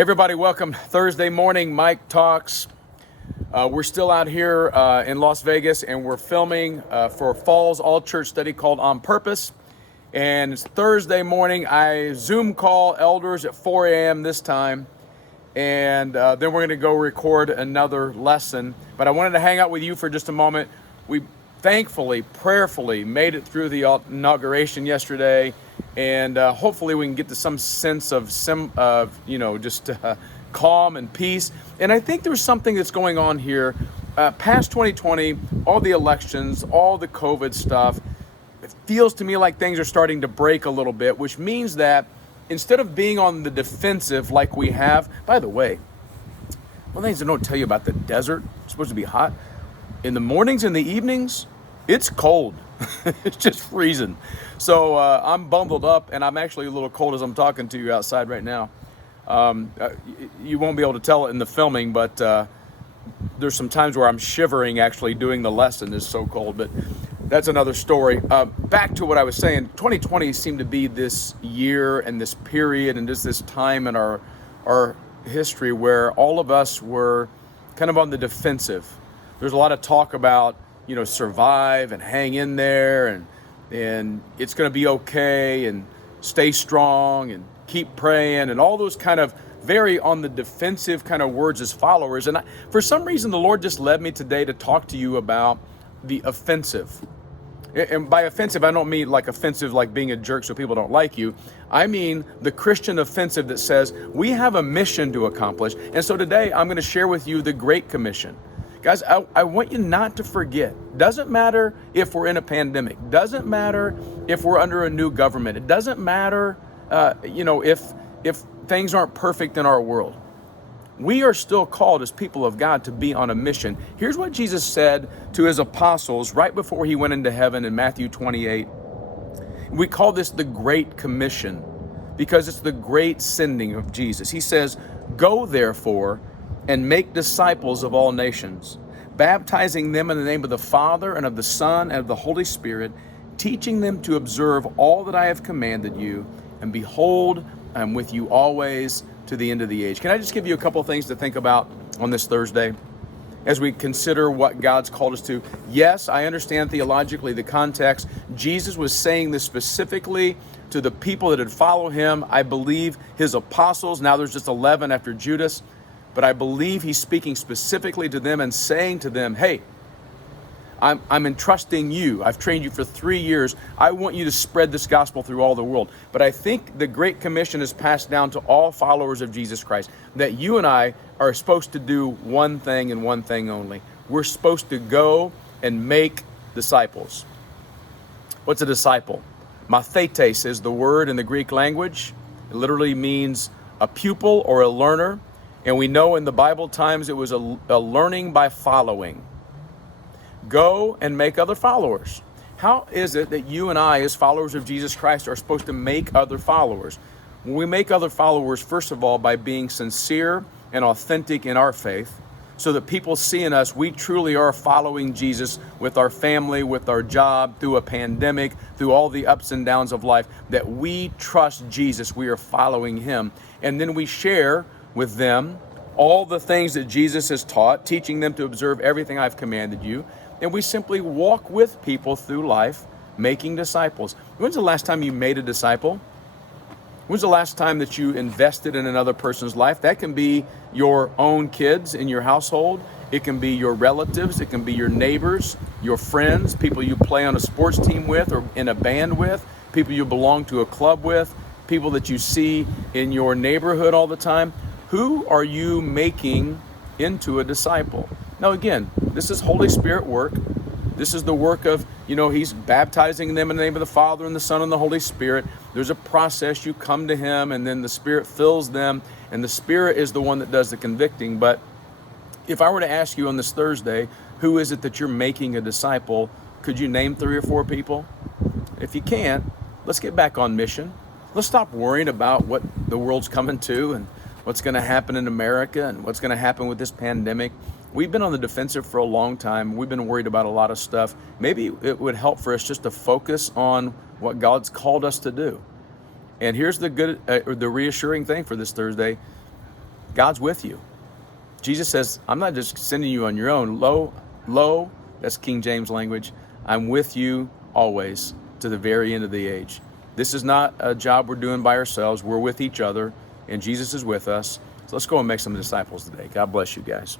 Hey everybody, welcome. Thursday morning, Mike Talks. We're still out here in Las Vegas and we're filming for Fall's All Church Study called On Purpose. And it's Thursday morning. I Zoom call elders at 4 a.m. this time. And then we're going to go record another lesson. But I wanted to hang out with you for just a moment. We thankfully, prayerfully made it through the inauguration yesterday. And hopefully we can get to some sense of calm and peace. And I think there's something that's going on here. Past 2020, all the elections, all the COVID stuff, it feels to me like things are starting to break a little bit, which means that instead of being on the defensive like we have, by the way, one of the things I don't tell you about the desert, it's supposed to be hot. In the mornings and the evenings, it's cold. It's just freezing. So I'm bundled up and I'm actually a little cold as I'm talking to you outside right now. You won't be able to tell it in the filming, but there's some times where I'm shivering actually doing the lesson. It's so cold, but that's another story. Back to what I was saying, 2020 seemed to be this year and this period and just this time in our history where all of us were kind of on the defensive. There's a lot of talk about, survive and hang in there and it's going to be okay and stay strong and keep praying and all those kind of very on the defensive kind of words as followers. And for some reason, the Lord just led me today to talk to you about the offensive. And by offensive, I don't mean like offensive, like being a jerk so people don't like you. I mean the Christian offensive that says we have a mission to accomplish. And so today I'm going to share with you the Great Commission. Guys, I want you not to forget. Doesn't matter if we're in a pandemic. Doesn't matter if we're under a new government. It doesn't matter, if things aren't perfect in our world. We are still called as people of God to be on a mission. Here's what Jesus said to his apostles right before he went into heaven in Matthew 28. We call this the Great Commission because it's the great sending of Jesus. He says, "Go therefore and make disciples of all nations, baptizing them in the name of the Father and of the Son and of the Holy Spirit, teaching them to observe all that I have commanded you. And behold, I'm with you always to the end of the age." Can I just give you a couple of things to think about on this Thursday as we consider what God's called us to? Yes, I understand theologically the context. Jesus was saying this specifically to the people that had followed him. I believe his apostles, now there's just 11 after Judas, but I believe he's speaking specifically to them and saying to them, hey, I'm entrusting you. I've trained you for 3 years. I want you to spread this gospel through all the world. But I think the Great Commission is passed down to all followers of Jesus Christ, that you and I are supposed to do one thing and one thing only. We're supposed to go and make disciples. What's a disciple? Mathetes is the word in the Greek language. It literally means a pupil or a learner. And we know in the Bible times it was a learning by following. Go and make other followers. How is it that you and I, as followers of Jesus Christ, are supposed to make other followers? Well, we make other followers, first of all, by being sincere and authentic in our faith, so that people see in us we truly are following Jesus with our family, with our job, through a pandemic, through all the ups and downs of life, that we trust Jesus, we are following him. And then we share with them all the things that Jesus has taught, teaching them to observe everything I've commanded you. And we simply walk with people through life, making disciples. When's the last time you made a disciple? When's the last time that you invested in another person's life? That can be your own kids in your household. It can be your relatives. It can be your neighbors, your friends, people you play on a sports team with or in a band with, people you belong to a club with, people that you see in your neighborhood all the time. Who are you making into a disciple? Now, again, this is Holy Spirit work. This is the work of, he's baptizing them in the name of the Father and the Son and the Holy Spirit. There's a process. You come to him and then the Spirit fills them, and the Spirit is the one that does the convicting. But if I were to ask you on this Thursday, who is it that you're making a disciple? Could you name 3 or 4 people? If you can't, let's get back on mission. Let's stop worrying about what the world's coming to and what's going to happen in America and what's going to happen with this pandemic. We've been on the defensive for a long time. We've been worried about a lot of stuff. Maybe it would help for us just to focus on what God's called us to do. And here's the reassuring thing for this Thursday. God's with you. Jesus says, I'm not just sending you on your own. Lo, that's King James language. I'm with you always to the very end of the age. This is not a job we're doing by ourselves. We're with each other, and Jesus is with us. So let's go and make some disciples today. God bless you guys.